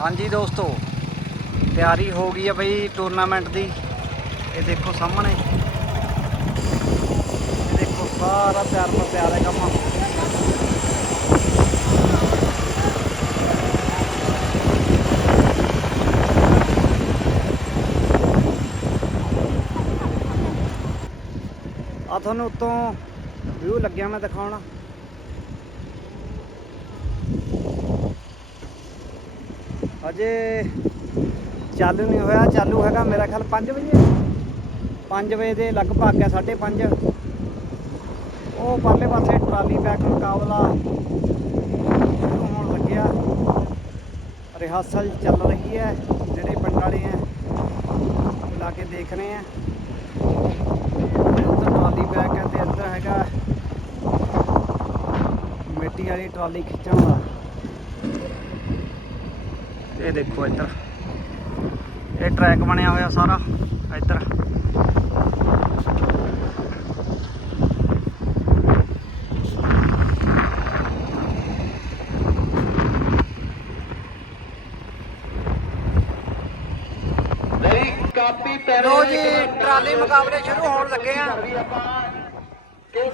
ਹਾਂਜੀ ਦੋਸਤੋ, ਤਿਆਰੀ ਹੋ ਗਈ ਆ ਬਈ ਟੂਰਨਾਮੈਂਟ ਦੀ। ਇਹ ਦੇਖੋ ਸਾਹਮਣੇ। ਇਹ ਦੇਖੋ ਸਾਰਾ ਤਿਆਰ ਪਰ ਤਿਆਰ ਹੈ ਕੰਮ। ਆ ਤੁਹਾਨੂੰ ਉੱਤੋਂ ਵਿਊ ਲੱਗਿਆ ਮੈਂ ਦਿਖਾਉਣਾ। ਅਜੇ ਚਾਲੂ ਨਹੀਂ ਹੋਇਆ, ਚਾਲੂ ਹੈਗਾ ਮੇਰਾ ਖਿਆਲ 5 ਵਜੇ। 5 ਵਜੇ ਦੇ ਲਗਭਗ ਹੈ 5:30 ਉਹ ਪਰਲੇ ਪਾਸੇ ਟਰਾਲੀ ਬੈਕ ਮੁਕਾਬਲਾ ਹੋਣ ਲੱਗਿਆ। ਰਿਹਰਸਲ ਚੱਲ ਰਹੀ ਹੈ, ਜਿਹੜੇ ਪਿੰਡ ਵਾਲੇ ਆ ਲਾ ਕੇ ਦੇਖ ਰਹੇ ਆ ਤੇ ਟਰਾਲੀ ਬੈਕ ਹੈ ਤੇ ਇੱਧਰ ਹੈਗਾ ਮਿੱਟੀ ਵਾਲੀ ਟਰਾਲੀ ਖਿੱਚਣ ਵਾਲਾ। ਇਹ ਦੇਖੋ ਇੱਧਰ। ਇਹ ਟਰੈਕ ਬਣਿਆ ਹੋਇਆ ਸਾਰਾ ਇੱਧਰ। ਲੋ ਜੀ ਟਰਾਲੀ ਮੁਕਾਬਲੇ ਸ਼ੁਰੂ ਹੋਣ ਲੱਗੇ ਆ।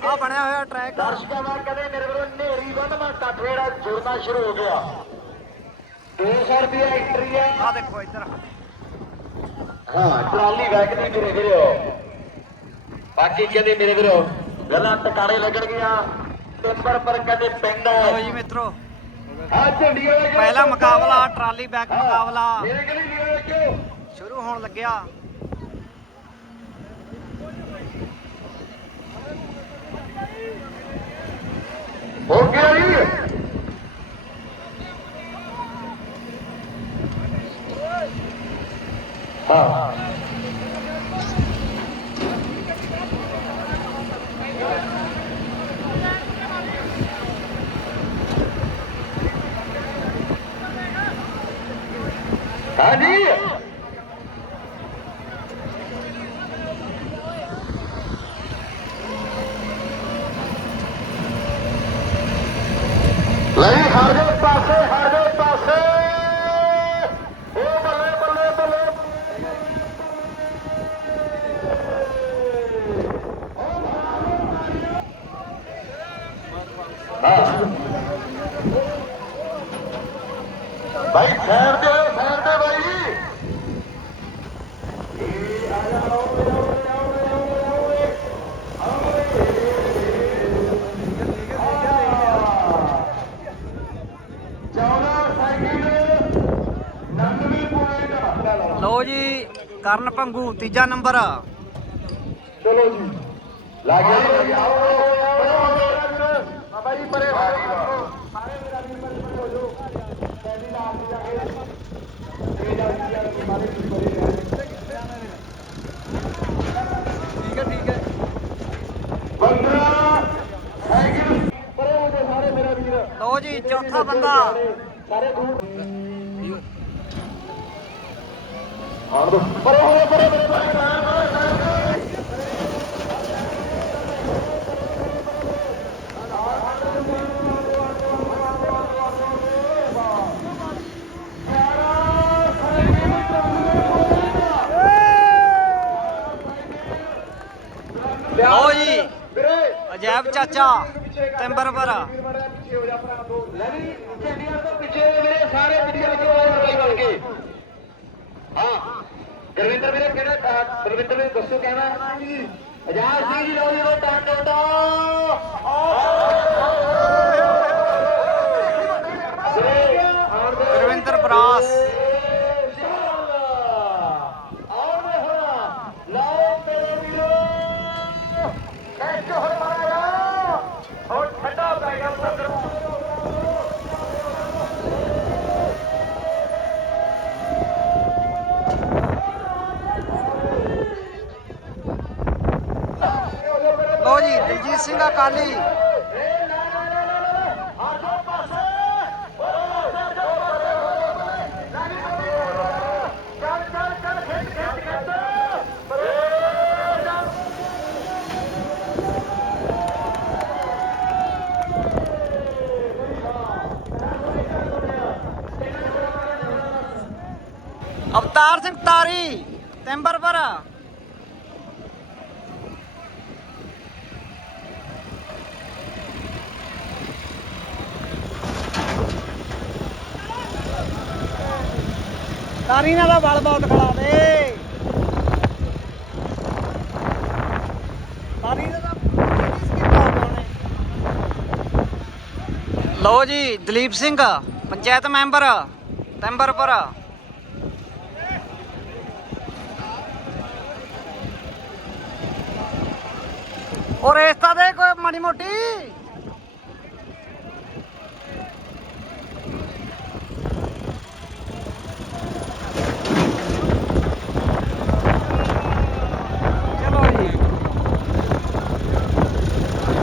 ਆ ਬਣਿਆ ਹੋਇਆ ਟਰੈਕ ਦਰਸ਼ਕਾਂ ਦਾ ਕਦੇ ਮੇਰੇ ਕੋਲ ਨੇਰੀ ਬੰਨਵਾ ਕੱਟ ਜਿਹੜਾ ਜੁੜਨਾ ਸ਼ੁਰੂ ਹੋ ਗਿਆ। 200 ਰੁਪਏ ਐਂਟਰੀ ਹੈ ਆ। ਦੇਖੋ ਇੱਧਰ। ਹਾਂ ਟਰਾਲੀ ਵੈਕ ਦੀ ਮੇਰੇ ਵੀਰੋ। ਬਾਕੀ ਕਹਿੰਦੇ ਮੇਰੇ ਵੀਰੋ ਗੱਲਾਂ ਟਕਾਰੇ ਲੱਗਣਗੀਆਂ। ਟਿੰਬਰ ਪਰ ਕਦੇ ਪਿੰਡ ਲੋ ਜੀ ਮਿੱਤਰੋ ਆ ਝੰਡੀਆਂ ਲੱਗੀਆਂ। ਪਹਿਲਾ ਮੁਕਾਬਲਾ ਟਰਾਲੀ ਬੈਕ ਮੁਕਾਬਲਾ। ਮੇਰੇ ਸ਼ੁਰੂ ਹੋਣ ਲੱਗਿਆ। ਹਾਂ ਹਾਂਜੀ ਨਹੀਂ ਹਰ ਦੇ ਪਾਸੇ ਹਰ ਦੇ ਪਾਸੇ ਉਹ ਬੱਲੇ ਬੱਲੇ ਬੱਲੇ ਹਾਂ। ਭਾਈ ਖੈਰ ਦੇ ਖੈਰ ਦੇ ਭਾਈ ਚੌਦਾਂ ਸਾਈਕਲ 99 ਪੁਆਇੰਟ ਲੋ ਜੀ ਕਰਨ ਭੰਗੂ ਤੀਜਾ ਨੰਬਰ। ਚਲੋ ਜੀ। ਲੱਗ ਗਿਆ ਆਓ ਜੀ ਪਰੇ ਹੋ ਸਾਰੇ ਮੇਰਾ ਵੀਰ ਪਰੇ ਹੋ ਪਹਿਲੀ ਜਾ ਕੇ ਆ ਪਰੇ ਠੀਕ ਹੈ ਠੀਕ ਹੈ। ਬੰਦਰਾ ਸਾਈਕਲ ਪਰੇ ਹੋ ਜਾਓ ਸਾਰੇ ਮੇਰਾ ਵੀਰ। ਲੋ ਜੀ ਚੌਥਾ ਬੰਦਾ। ਸਾਰੇ ਦੂਰ। ਆਣ ਦੋ ਪਰੇ ਹੋ ਜਾਓ, ਪਰੇ ਪਰੇ ਪਰੇ ਪਰੇ ਪਰੇ ਲੋ ਜੀ ਵੀਰੇ ਅਜੈਬ ਚਾਚਾ ਟਿੰਬਰ ਲੈ ਵੀ ਝੰਡੀਆਂ ਤੋਂ ਪਿੱਛੇ ਮੇਰੇ ਸਾਰੇ ਵੀਡੀਓ ਜੋ ਰਲ ਬਣ ਕੇ ਹਾਂ ਗੁਰਵਿੰਦਰ ਵੀਰੇ ਕਿਹੜਾ ਅਹ, ਗੁਰਵਿੰਦਰ ਵੀਰੇ ਦੱਸੋ ਕਹਿਣਾ ਆਜ਼ਾਦ ਸਿੰਘ ਜੀ ਲੋ ਜੀ ਲੋ ਟਾਂ ਟੋਟਾ ਗੁਰਵਿੰਦਰ ਬਰਾਸ। लो जी दिलजीत सिंह अकाली अवतार सिंह तारी तेंबरपरा ਤਾਰੀ ਨਾਲ ਦਾ ਬਲ ਬਹੁਤ ਖੜਾ ਦੇ। ਤਾਰੀ ਦਾ ਲਓ ਜੀ, ਦਲੀਪ ਸਿੰਘ, ਪੰਚਾਇਤ ਮੈਂਬਰ ਤੈਂਬਰਪੁਰ ਉਹ ਰੇਸਤਾ ਦੇ ਕੋਈ ਮਾੜੀ ਮੋਟੀ।